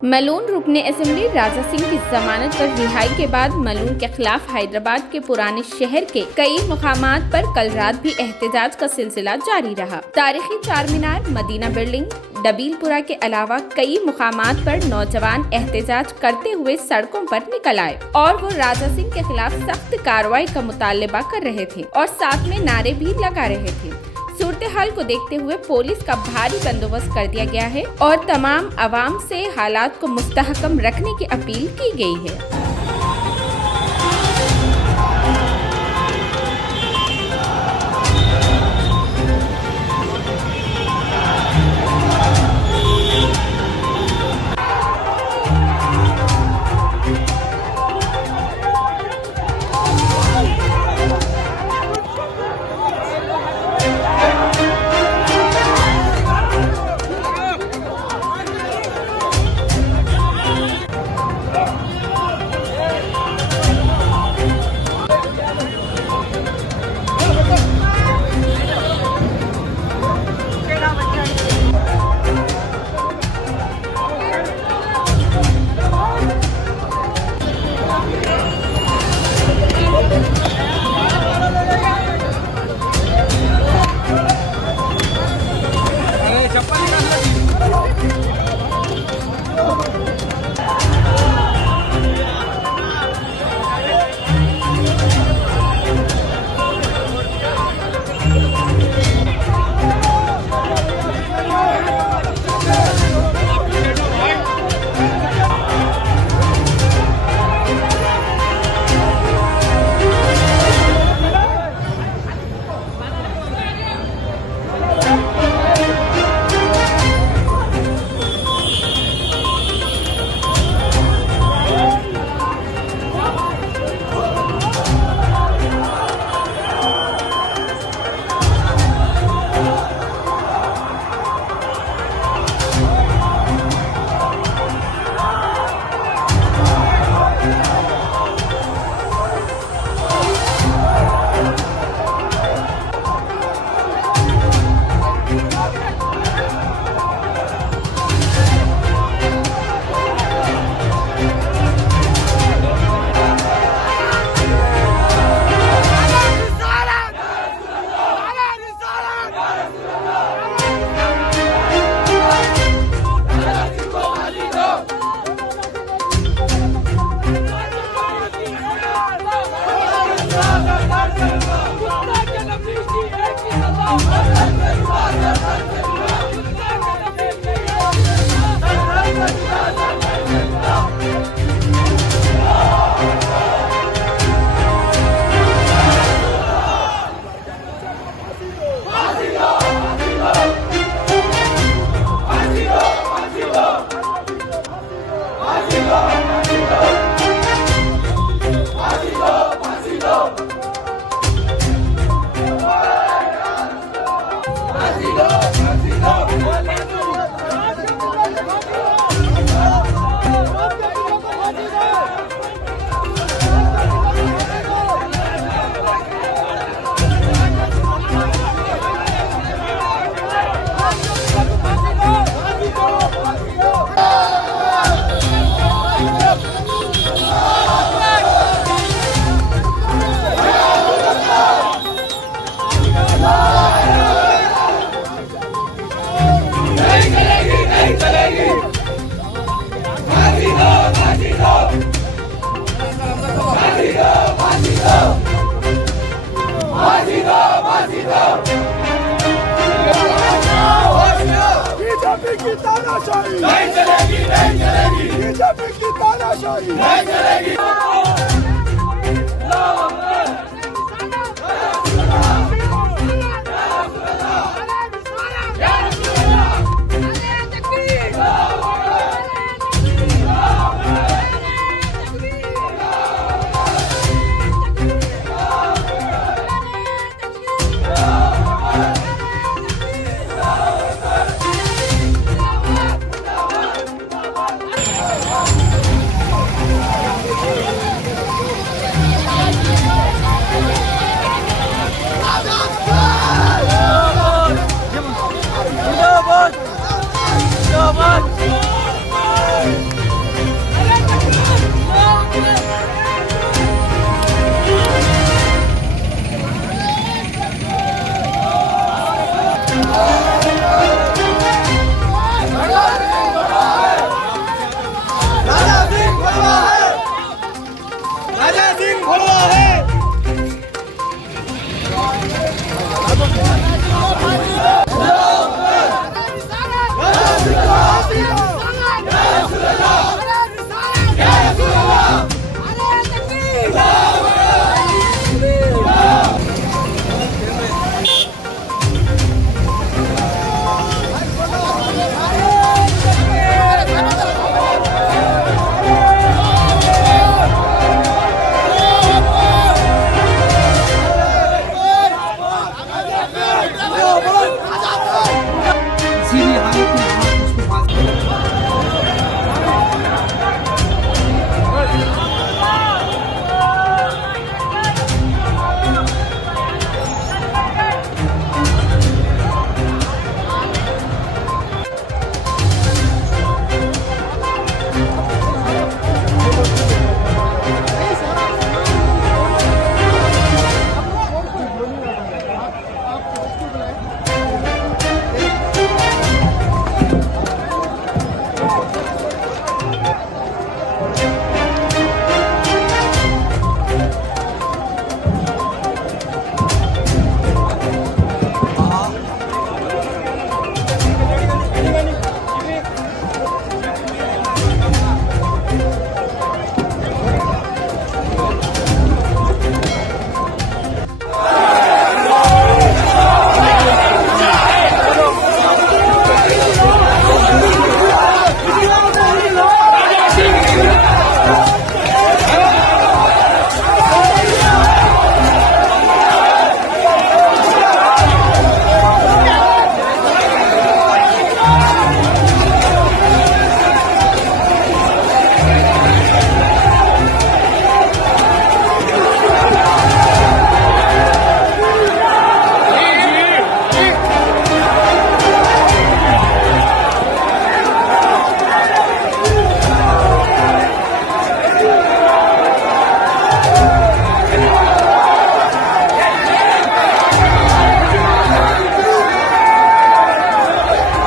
मलून रुकने असेंबली राजा सिंह की जमानत पर रिहाई के बाद मलून के खिलाफ हैदराबाद के पुराने शहर के कई मुकामात पर कल रात भी एहतजाज का सिलसिला जारी रहा। तारीखी चार मीनार, मदीना बिल्डिंग, डबीलपुरा के अलावा कई मुकामात पर नौजवान एहतजाज करते हुए सड़कों पर निकल आए और वो राजा सिंह के खिलाफ सख्त कार्रवाई का मुतालबा कर रहे थे और साथ में नारे भी लगा रहे थे। सूरत हाल को देखते हुए पुलिस का भारी बंदोबस्त कर दिया गया है और तमाम अवाम से हालात को मुस्तहकम रखने की अपील की गई है। बीजेपी की तानाशाही नहीं चलेगी, नहीं चलेगी, बीजेपी की तानाशाही नहीं चलेगी। Come on! चलेगी